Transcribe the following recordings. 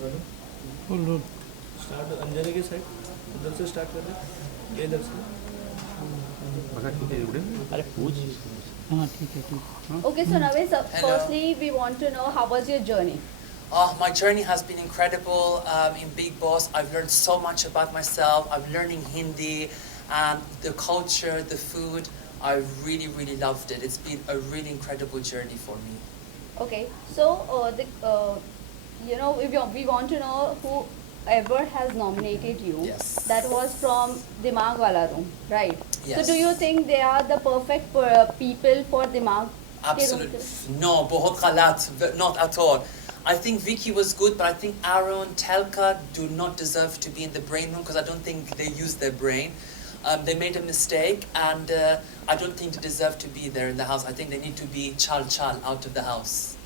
Start Anjani की side उधर से स्टार्ट कर रहे ये इधर से अरे पूछ हाँ ठीक है Okay, so Naved, Hello. firstly, we want to know how was your journey? My journey has been incredible in Bigg Boss. I've learned so much about myself. I'm learning Hindi and the culture, the food. I really, really loved it. It's been a really incredible journey for me. Okay, so we want to know whoever has nominated you. Yes. That was from Dimag Wala Room, right? Yes. So do you think they are the perfect people for Dimag? Absolutely. No, बहुत गलत. Not at all. I think Vicky was good, but I think Aaron, Telka do not deserve to be in the brain room because I don't think they use their brain. They made a mistake, and I don't think they deserve to be there in the house. I think they need to be chal out of the house.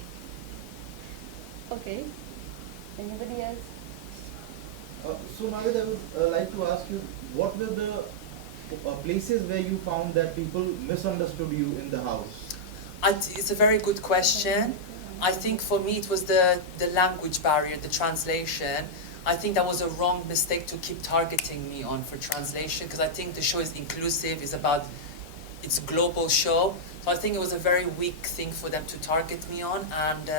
Okay. Anybody else? So Naved, I would like to ask you, what were the places where you found that people misunderstood you in the house? It's a very good question. I think for me it was the language barrier, the translation. I think that was a wrong mistake to keep targeting me on for translation because I think the show is inclusive, it's a global show. So I think it was a very weak thing for them to target me on, and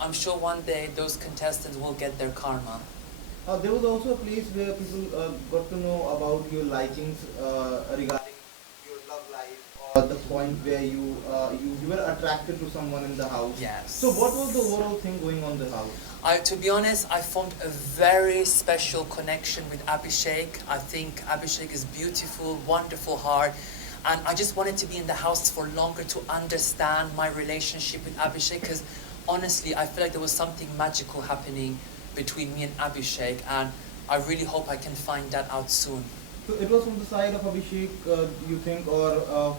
I'm sure one day those contestants will get their karma. There was also a place where people got to know about your likings regarding your love life, or the point where you were attracted to someone in the house. Yes. So what was the overall thing going on in the house? To be honest, I formed a very special connection with Abhishek. I think Abhishek is beautiful, wonderful heart. And I just wanted to be in the house for longer to understand my relationship with Abhishek because honestly, I feel like there was something magical happening between me and Abhishek, and I really hope I can find that out soon. So it was from the side of Abhishek, you think, or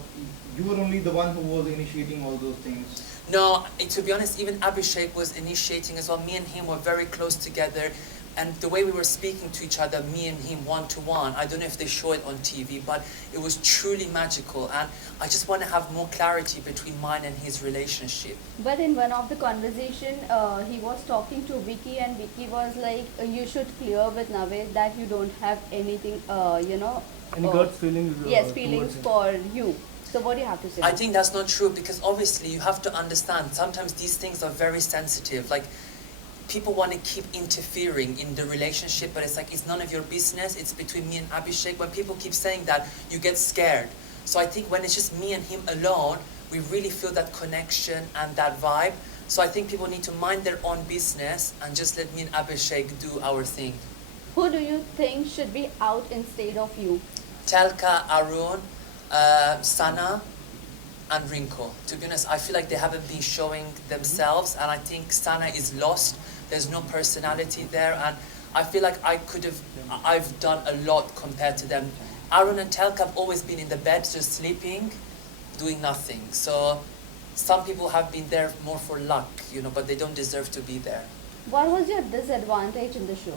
you were only the one who was initiating all those things? No, to be honest, even Abhishek was initiating as well. Me and him were very close together, and the way we were speaking to each other, me and him one-to-one, I don't know if they show it on TV, but it was truly magical, and I just want to have more clarity between mine and his relationship. But in one of the conversation, he was talking to Vicky, and Vicky was like, "You should clear with Naved that you don't have anything, any gut feelings yes, feelings towards him. for you." So what do you have to say? I think that's not true because obviously you have to understand sometimes these things are very sensitive. Like people want to keep interfering in the relationship, but it's like it's none of your business. It's between me and Abhishek. When people keep saying that, you get scared. So I think when it's just me and him alone, we really feel that connection and that vibe. So I think people need to mind their own business and just let me and Abhishek do our thing. Who do you think should be out instead of you? Telka, Arun, Sana, and Rinko. To be honest, I feel like they haven't been showing themselves, and I think Sana is lost. There's no personality there, and I feel like I've done a lot compared to them. Arun and Telka have always been in the bed, just sleeping, doing nothing. So some people have been there more for luck, but they don't deserve to be there. What was your disadvantage in the show?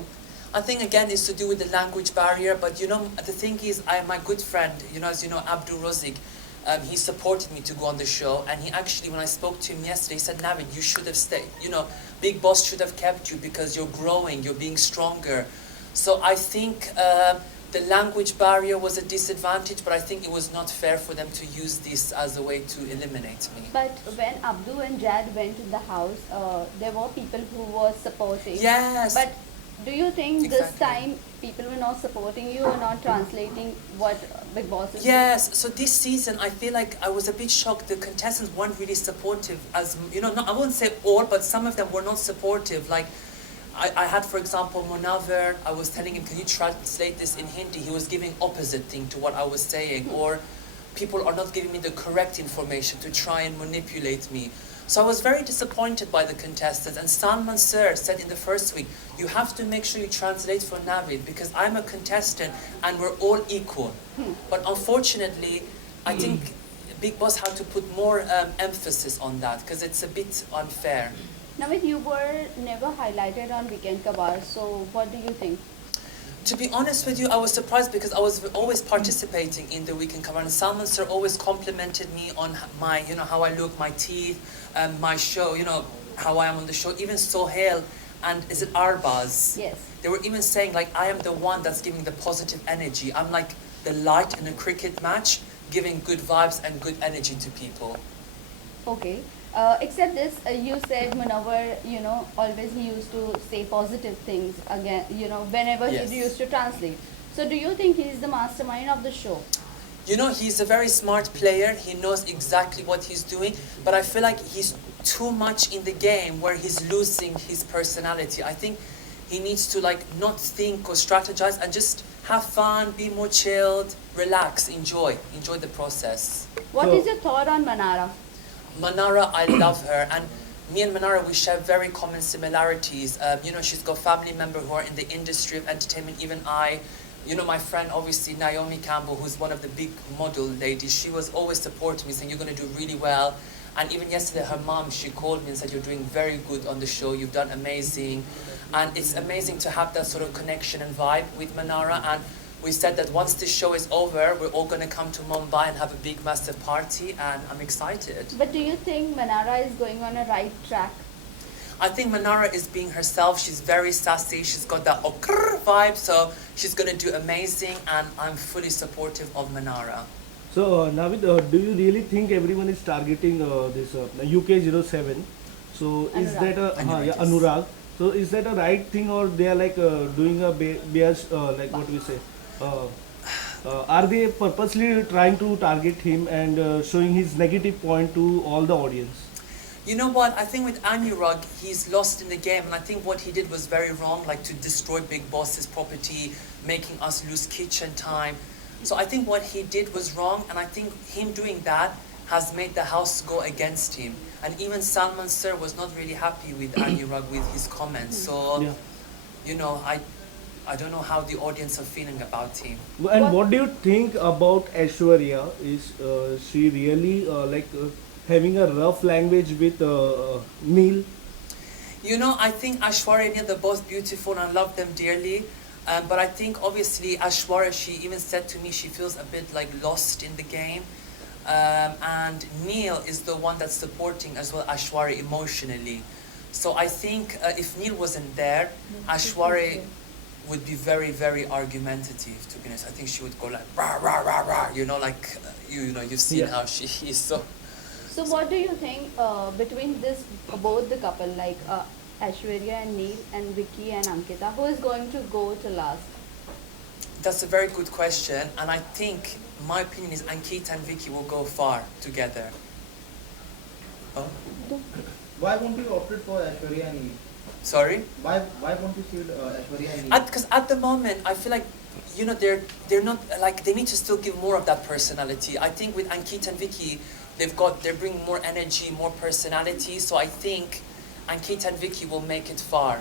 I think again it's to do with the language barrier, but the thing is, my good friend, as you know, Abdul Razik, he supported me to go on the show, and he actually, when I spoke to him yesterday, he said, Naved, you should have stayed. Bigg Boss should have kept you because you're growing, you're being stronger. So I think the language barrier was a disadvantage, but I think it was not fair for them to use this as a way to eliminate me. But when Abdu and Jad went to the house, there were people who were supporting. Yes. But do you think Exactly. this time people were not supporting you or not translating what Bigg Boss is Yes, so this season I feel like I was a bit shocked. The contestants weren't really supportive as, I won't say all, but some of them were not supportive. Like, I had, for example, Munaver, I was telling him, can you translate this in Hindi? He was giving opposite thing to what I was saying. Or people are not giving me the correct information to try and manipulate me. So I was very disappointed by the contestants. And Salman Sir said in the first week, you have to make sure you translate for Naved because I'm a contestant and we're all equal. But unfortunately, I think Bigg Boss had to put more emphasis on that because it's a bit unfair. Naved, you were never highlighted on Weekend Kabar, so what do you think? To be honest with you, I was surprised because I was always participating in the Weekend Cover, and Salman Sir always complimented me on my, how I look, my teeth, my show, how I am on the show. Even Sohail and is it Arbaz? Yes. They were even saying like, I am the one that's giving the positive energy. I'm like the light in a cricket match, giving good vibes and good energy to people. Okay. Except this, you said Munawar, always he used to say positive things again, whenever Yes. he used to translate. So do you think he is the mastermind of the show? You know, he's a very smart player. He knows exactly what he's doing, but I feel like he's too much in the game where he's losing his personality. I think he needs to like not think or strategize and just have fun, be more chilled, relax, enjoy the process. What So- is your thought on Manara? Manara, I love her, and me and Manara, we share very common similarities. She's got family members who are in the industry of entertainment. Even I, my friend, obviously Naomi Campbell, who's one of the big model ladies, she was always supporting me, saying you're going to do really well. And even yesterday, her mom, she called me and said, you're doing very good on the show. You've done amazing. And it's amazing to have that sort of connection and vibe with Manara. And we said that once this show is over, we're all going to come to Mumbai and have a big, massive party. And I'm excited. But do you think Manara is going on a right track? I think Manara is being herself. She's very sassy. She's got that okrr vibe. So she's going to do amazing. And I'm fully supportive of Manara. So, Naved, do you really think everyone is targeting this UK07? So, is Anurag. that Anurag, yes. Anurag? So, is that a right thing, or they are like doing a bias, like what we say? Are they purposely trying to target him and showing his negative point to all the audience? You know what? I think with Anurag, he's lost in the game. And I think what he did was very wrong, like to destroy Bigg Boss's property, making us lose kitchen time. So I think what he did was wrong, and I think him doing that has made the house go against him. And even Salman Sir was not really happy with Anurag with his comments. So, Yeah. I don't know how the audience are feeling about him. And what do you think about Aishwarya? Is she really having a rough language with Neil? I think Aishwarya and Neil, they're both beautiful and I love them dearly. But I think obviously Aishwarya, she even said to me she feels a bit like lost in the game. And Neil is the one that's supporting as well Aishwarya emotionally. So I think if Neil wasn't there, Aishwarya would be very, very argumentative, to be honest. I think she would go like, rah, rah, rah, rah, you've seen Yeah. how she is. So what do you think between both the couple, like Aishwarya and Neil and Vicky and Ankita, who is going to go to last? That's a very good question. And I think, my opinion is Ankita and Vicky will go far together. Oh, Why won't you opt for Aishwarya and Neil? sorry? Why won't you see Aishwarya and Neil? Because at the moment, I feel like, they're not, like, they need to still give more of that personality. I think with Ankita and Vicky, they're bringing more energy, more personality. So I think Ankita and Vicky will make it far,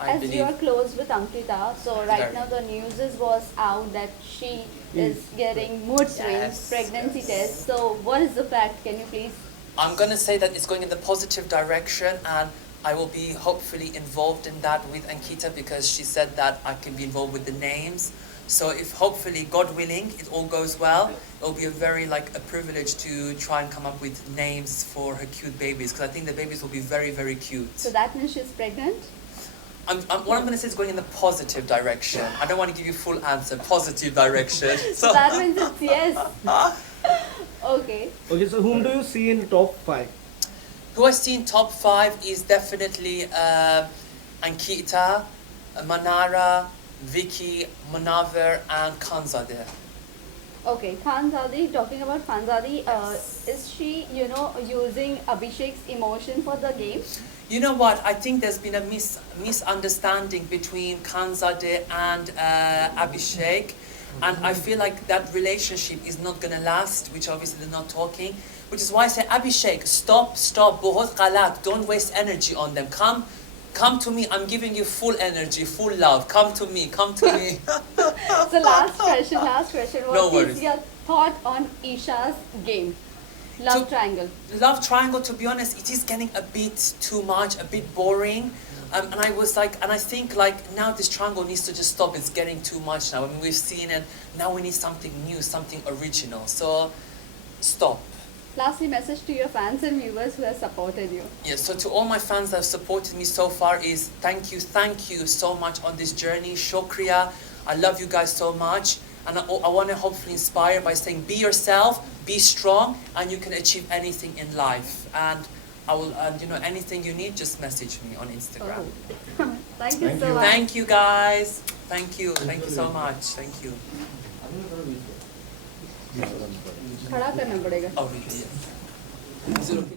I As believe. you are close with Ankita, so right Very. now the news was out that she is getting mood swings, Yes, pregnancy yes. test. So what is the fact? Can you please? I'm going to say that it's going in the positive direction, and I will be hopefully involved in that with Ankita, because she said that I can be involved with the names. So if hopefully, God willing, it all goes well, it'll be a privilege to try and come up with names for her cute babies, because I think the babies will be very, very cute. So that means she's pregnant. What I'm going to say is going in the positive direction. I don't want to give you full answer. Positive direction. So that means it's yes. Okay. Okay, so whom do you see in top 5? Who I see in top 5 is definitely Ankita, Manara, Vicky, Munawar, and Khanzadeh. Okay, Khanzadi, talking about Khanzadi, is she, using Abhishek's emotion for the game? You know what? I think there's been a misunderstanding between Khanzadeh and Abhishek. And I feel like that relationship is not going to last, which obviously they're not talking. Which is why I say, Abhishek, stop, bahut galat. Don't waste energy on them. Come to me. I'm giving you full energy, full love. Come to me. So last question. No What worries. is your thought on Isha's game? Love triangle. Love triangle, to be honest, it is getting a bit too much, a bit boring. And I think now this triangle needs to just stop. It's getting too much now. I mean, we've seen it. Now we need something new, something original. So, stop. Lastly, message to your fans and viewers who have supported you. Yes, so to all my fans that have supported me so far is thank you so much on this journey. Shukriya. I love you guys so much. And I want to hopefully inspire by saying be yourself, be strong, and you can achieve anything in life. And I will, anything you need, just message me on Instagram. Oh. Thank you so much. Thank you guys. Thank you so much. Thank you. खड़ा करना पड़ेगा. Oh, really? Is it okay?